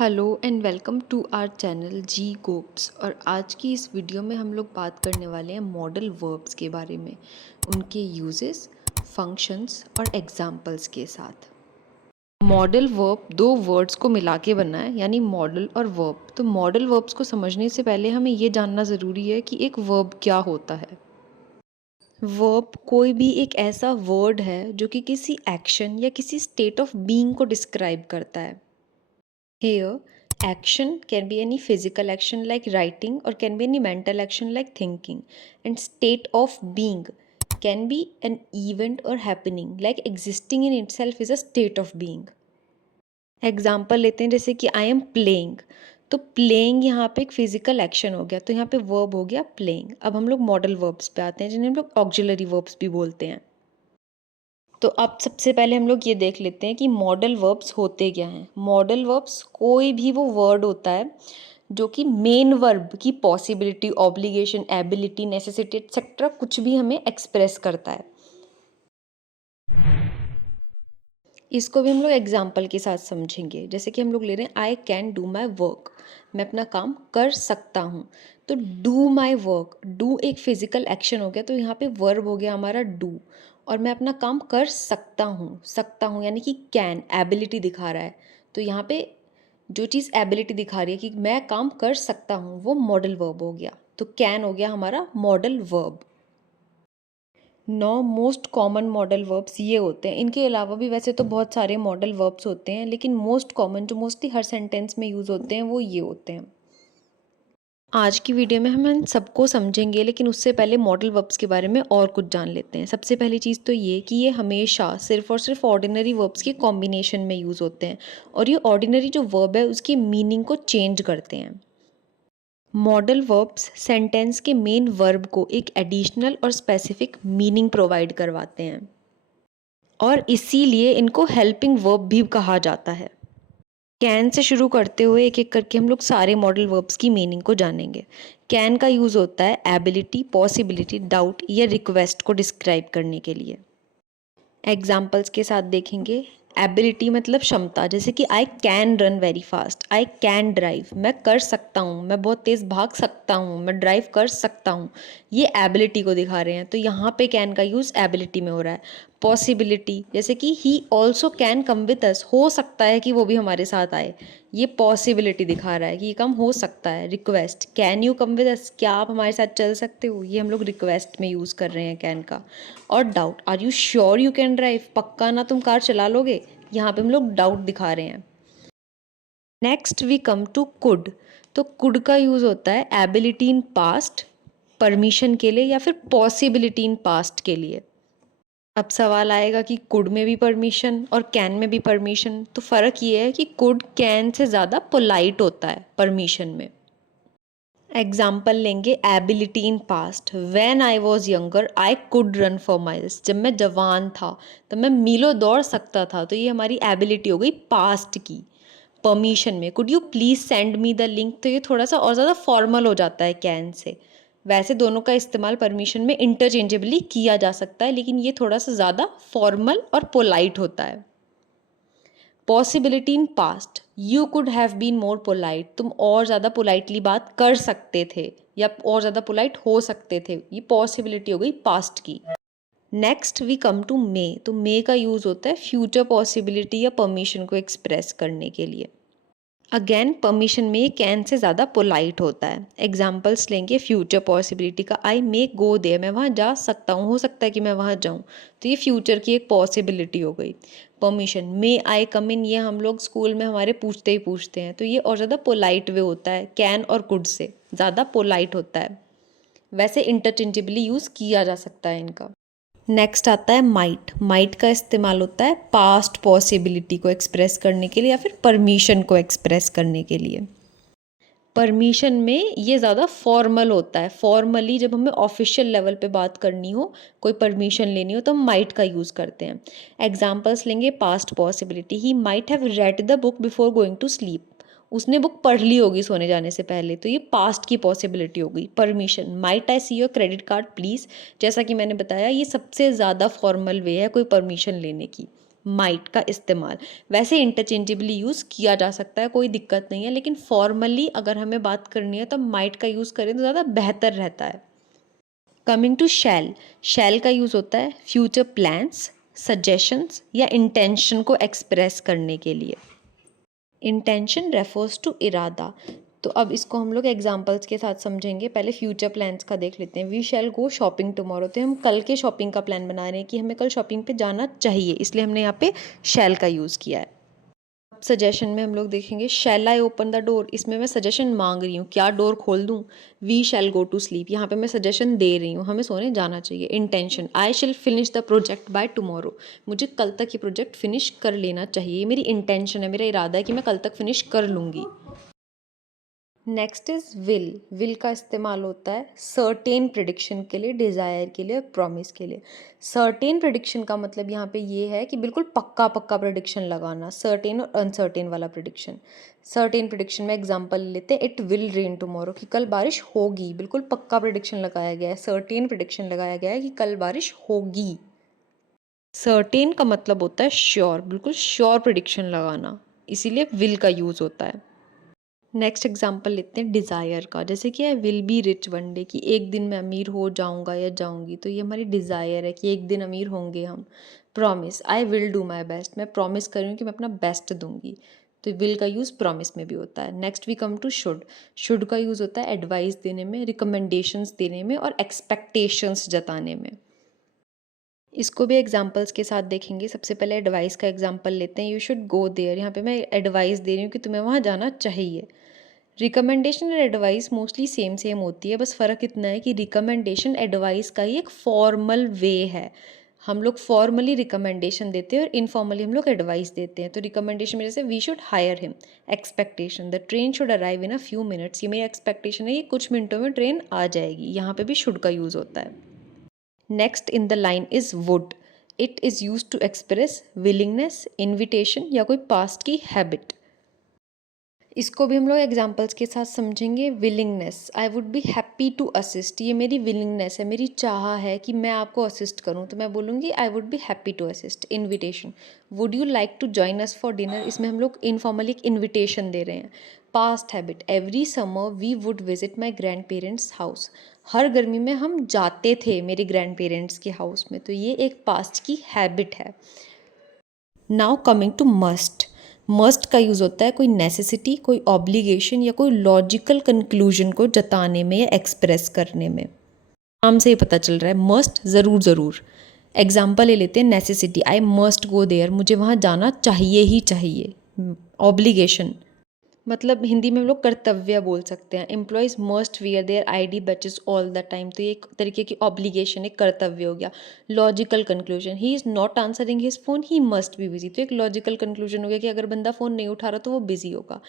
Hello and welcome to our channel जी गोप्स। और आज की इस वीडियो में हम लोग बात करने वाले हैं मॉडल वर्ब्स के बारे में, उनके यूजेस, फंक्शंस और एग्जाम्पल्स के साथ। मॉडल वर्ब दो वर्ड्स को मिला के बना है, यानी मॉडल और वर्ब। तो मॉडल वर्ब्स को समझने से पहले हमें ये जानना ज़रूरी है कि एक वर्ब क्या होता है। वर्ब कोई भी एक ऐसा वर्ड है जो कि किसी एक्शन या किसी स्टेट ऑफ बीइंग को डिस्क्राइब करता है। Here, action can be any physical action like writing or can be any mental action like thinking. And state of being can be an event or happening like existing in itself is a state of being. Example लेते हैं जैसे कि I am playing. तो playing यहाँ पे एक physical action हो गया, तो यहाँ पे वर्ब हो गया प्लेइंग। अब हम लोग मॉडल वर्ब्स पे आते हैं जिन्हें हम लोग ऑक्सिलरी वर्ब्स भी बोलते हैं। तो अब सबसे पहले हम लोग ये देख लेते हैं कि मॉडल वर्ब्स होते क्या हैं। मॉडल वर्ब्स कोई भी वो वर्ड होता है जो कि मेन वर्ब की possibility, obligation, ability, necessity etcetera कुछ भी हमें एक्सप्रेस करता है। इसको भी हम लोग एग्जाम्पल के साथ समझेंगे। जैसे कि हम लोग ले रहे हैं I can do my work, मैं अपना काम कर सकता हूँ। तो डू माई वर्क, डू एक फिजिकल एक्शन हो गया, तो यहाँ पे वर्ब हो गया हमारा डू। और मैं अपना काम कर सकता हूँ यानी कि कैन, एबिलिटी दिखा रहा है। तो यहाँ पे जो चीज़ एबिलिटी दिखा रही है कि मैं काम कर सकता हूँ, वो मॉडल वर्ब हो गया। तो कैन हो गया हमारा modal verb. 9 most common modal verbs ये होते हैं। इनके अलावा भी वैसे तो बहुत सारे मॉडल वर्ब्स होते हैं, लेकिन मोस्ट कॉमन जो मोस्टली हर सेंटेंस में यूज़ होते हैं वो ये होते हैं। आज की वीडियो में हम इन सबको समझेंगे, लेकिन उससे पहले मॉडल वर्ब्स के बारे में और कुछ जान लेते हैं। सबसे पहली चीज़ तो ये कि ये हमेशा सिर्फ और सिर्फ ऑर्डिनरी वर्ब्स के कॉम्बिनेशन में यूज़ होते हैं, और ये ऑर्डिनरी जो वर्ब है उसकी मीनिंग को चेंज करते हैं। मॉडल वर्ब्स सेंटेंस के मेन वर्ब को एक एडिशनल और स्पेसिफिक मीनिंग प्रोवाइड करवाते हैं, और इसीलिए इनको हेल्पिंग वर्ब भी कहा जाता है। कैन से शुरू करते हुए एक एक करके हम लोग सारे मॉडल वर्ब्स की मीनिंग को जानेंगे। कैन का यूज़ होता है एबिलिटी, पॉसिबिलिटी, डाउट या रिक्वेस्ट को डिस्क्राइब करने के लिए। एग्जाम्पल्स के साथ देखेंगे। एबिलिटी मतलब क्षमता, जैसे कि I can run very fast, I can drive, मैं कर सकता हूँ, मैं बहुत तेज़ भाग सकता हूँ, मैं ड्राइव कर सकता हूँ। ये एबिलिटी को दिखा रहे हैं, तो यहाँ पे कैन का यूज़ एबिलिटी में हो रहा है। पॉसिबिलिटी, जैसे कि he also can come with us, हो सकता है कि वो भी हमारे साथ आए, ये पॉसिबिलिटी दिखा रहा है कि ये कम हो सकता है। Request, can you come with us, क्या आप हमारे साथ चल सकते हो, ये हम लोग रिक्वेस्ट में यूज़ कर रहे हैं कैन का। और doubt, are you sure you can drive, पक्का ना तुम कार चला लोगे, यहाँ पे हम लोग डाउट दिखा रहे हैं। Next we come to could. तो कुड का यूज़ होता है एबिलिटी इन पास्ट, परमिशन के लिए, या फिर पॉसिबिलिटी इन पास्ट के लिए। अब सवाल आएगा कि कुड में भी परमिशन और कैन में भी परमिशन, तो फ़र्क ये है कि कुड कैन से ज़्यादा पोलाइट होता है परमिशन में। एग्जाम्पल लेंगे ability in past. When I was younger I could run for miles, जब मैं जवान था तब मैं मीलों दौड़ सकता था, तो ये हमारी एबिलिटी हो गई पास्ट की। परमिशन में could you please send me the link, तो ये थोड़ा सा और ज़्यादा फॉर्मल हो जाता है कैन से। वैसे दोनों का इस्तेमाल परमिशन में इंटरचेंजेबली किया जा सकता है, लेकिन ये थोड़ा सा ज़्यादा फॉर्मल और पोलाइट होता है। Possibility in past, you could have been more polite, तुम और ज़्यादा पोलाइटली बात कर सकते थे या और ज़्यादा पोलाइट हो सकते थे, ये पॉसिबिलिटी हो गई पास्ट की। नेक्स्ट वी कम टू मे। तो मे का यूज़ होता है फ्यूचर पॉसिबिलिटी या परमिशन को एक्सप्रेस करने के लिए। अगेन परमिशन में ये कैन से ज़्यादा पोलाइट होता है। एग्जाम्पल्स लेंगे फ्यूचर पॉसिबिलिटी का, आई मे गो देयर, मैं वहाँ जा सकता हूँ, हो सकता है कि मैं वहाँ जाऊँ, तो ये फ्यूचर की एक पॉसिबिलिटी हो गई। परमिशन, मे आई कम इन, ये हम लोग स्कूल में हमारे पूछते ही पूछते हैं, तो ये और ज़्यादा पोलाइट वे होता है, कैन और कुड से ज़्यादा पोलाइट होता है। वैसे इंटरचेंजेबली यूज़ किया जा सकता है इनका। नेक्स्ट आता है माइट। माइट का इस्तेमाल होता है पास्ट पॉसिबिलिटी को एक्सप्रेस करने के लिए या फिर परमिशन को एक्सप्रेस करने के लिए। परमिशन में ये ज़्यादा फॉर्मल होता है। फॉर्मली जब हमें ऑफिशियल लेवल पे बात करनी हो, कोई परमिशन लेनी हो, तो हम माइट का यूज़ करते हैं। एग्जाम्पल्स लेंगे past possibility, he might have read the book before going to sleep, उसने बुक पढ़ ली होगी सोने जाने से पहले, तो ये पास्ट की पॉसिबिलिटी हो गई। Permission, might I see your credit card please, जैसा कि मैंने बताया ये सबसे ज़्यादा फॉर्मल वे है कोई परमिशन लेने की। माइट का इस्तेमाल। वैसे इंटरचेंजेबली यूज़ किया जा सकता है, कोई दिक्कत नहीं है, लेकिन फॉर्मली अगर हमें बात करनी है तो माइट का यूज़ करें तो ज़्यादा बेहतर रहता है। कमिंग टू शैल, शैल का यूज़ होता है फ्यूचर प्लान्स, सजेशंस या इंटेंशन को एक्सप्रेस करने के लिए। इंटेंशन रेफर्स टू इरादा। तो अब इसको हम लोग एग्जांपल्स के साथ समझेंगे। पहले फ्यूचर प्लान्स का देख लेते हैं। We shall go shopping tomorrow, तो हम कल के शॉपिंग का प्लान बना रहे हैं कि हमें कल शॉपिंग पे जाना चाहिए, इसलिए हमने यहाँ पे शैल का यूज़ किया है। सजेशन में हम लोग देखेंगे शैल आई ओपन द डोर, इसमें मैं सजेशन मांग रही हूँ, क्या डोर खोल दूँ। We shall go to sleep, यहाँ पे मैं सजेशन दे रही हूँ, हमें सोने जाना चाहिए। Intention, I shall finish the project by tomorrow, मुझे कल तक ये प्रोजेक्ट फिनिश कर लेना चाहिए, ये मेरी इंटेंशन है, मेरा इरादा है कि मैं कल तक फिनिश कर लूँगी। Next is will. विल का इस्तेमाल होता है सर्टेन प्रिडिक्शन के लिए, डिज़ायर के लिए, प्रॉमिस के लिए। सर्टेन प्रिडिक्शन का मतलब यहाँ पे ये है कि बिल्कुल पक्का पक्का प्रिडिक्शन लगाना, सर्टेन और अनसर्टेन वाला प्रिडिक्शन। सर्टेन प्रिडिक्शन में एग्जांपल लेते हैं, इट विल रेन टुमारो, कि कल बारिश होगी, बिल्कुल पक्का प्रिडिक्शन लगाया गया है, सर्टेन प्रिडिक्शन लगाया गया है कि कल बारिश होगी। सर्टेन का मतलब होता है श्योर, बिल्कुल श्योर प्रिडिक्शन लगाना, इसीलिए विल का यूज़ होता है। नेक्स्ट एग्जाम्पल लेते हैं डिज़ायर का। जैसे कि I will be rich one day, कि एक दिन मैं अमीर हो जाऊंगा या जाऊंगी, तो ये हमारी डिज़ायर है कि एक दिन अमीर होंगे हम। Promise, I will do my best, मैं प्रॉमिस कर रही हूँ कि मैं अपना बेस्ट दूंगी, तो विल का यूज़ प्रॉमिस में भी होता है। Next we come to should. Should का यूज़ होता है एडवाइस देने में, रिकमेंडेशंस देने में और एक्सपेक्टेशंस जताने में। इसको भी एग्जाम्पल्स के साथ देखेंगे। सबसे पहले एडवाइस का एग्जाम्पल लेते हैं, यू शुड गो देयर, यहाँ पे मैं एडवाइस दे रही हूँ कि तुम्हें वहाँ जाना चाहिए। रिकमेंडेशन और एडवाइस मोस्टली सेम सेम होती है, बस फ़र्क इतना है कि रिकमेंडेशन एडवाइस का ही एक फॉर्मल वे है। हम लोग फॉर्मली रिकमेंडेशन देते हैं और इनफॉर्मली हम लोग एडवाइस देते हैं। तो रिकमेंडेशन में जैसे we should hire him. Expectation, the train should arrive in a few minutes, ये मेरी एक्सपेक्टेशन है कि कुछ मिनटों में ट्रेन आ जाएगी, यहाँ पे भी शुड का यूज़ होता है। Next in the line is would. It is use to express willingness, invitation या कोई पास्ट की हैबिट। इसको भी हम लोग एग्जाम्पल्स के साथ समझेंगे। Willingness, I would be happy to assist, ये मेरी विलिंगनेस है, मेरी चाह है कि मैं आपको असिस्ट करूं, तो मैं बोलूँगी I would be happy to assist. Invitation, would you like to join us for dinner, इसमें हम लोग इनफॉर्मली एक इन्विटेशन दे रहे हैं। Past habit, every summer we would visit my grandparents house, हर गर्मी में हम जाते थे मेरे ग्रैंड पेरेंट्स के हाउस में, तो ये एक पास्ट की हैबिट है। Now coming to must. Must का यूज़ होता है कोई नेसेसिटी, कोई ऑब्लिगेशन या कोई लॉजिकल कंक्लूजन को जताने में या एक्सप्रेस करने में। नाम से ही पता चल रहा है, मस्ट ज़रूर ज़रूर। एग्जाम्पल ले लेते हैं, necessity, I must go there, मुझे वहाँ जाना चाहिए ही चाहिए। ऑब्लिगेशन मतलब हिंदी में हम लोग कर्तव्य बोल सकते हैं। Employees must wear their ID badges all the time, तो ये एक तरीके की ऑब्लिगेशन, एक कर्तव्य हो गया। Logical conclusion, he is not answering his phone, he must be busy, तो एक लॉजिकल कंक्लूजन हो गया कि अगर बंदा फ़ोन नहीं उठा रहा तो वो बिजी होगा।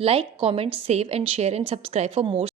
Like, comment, save and share and subscribe for more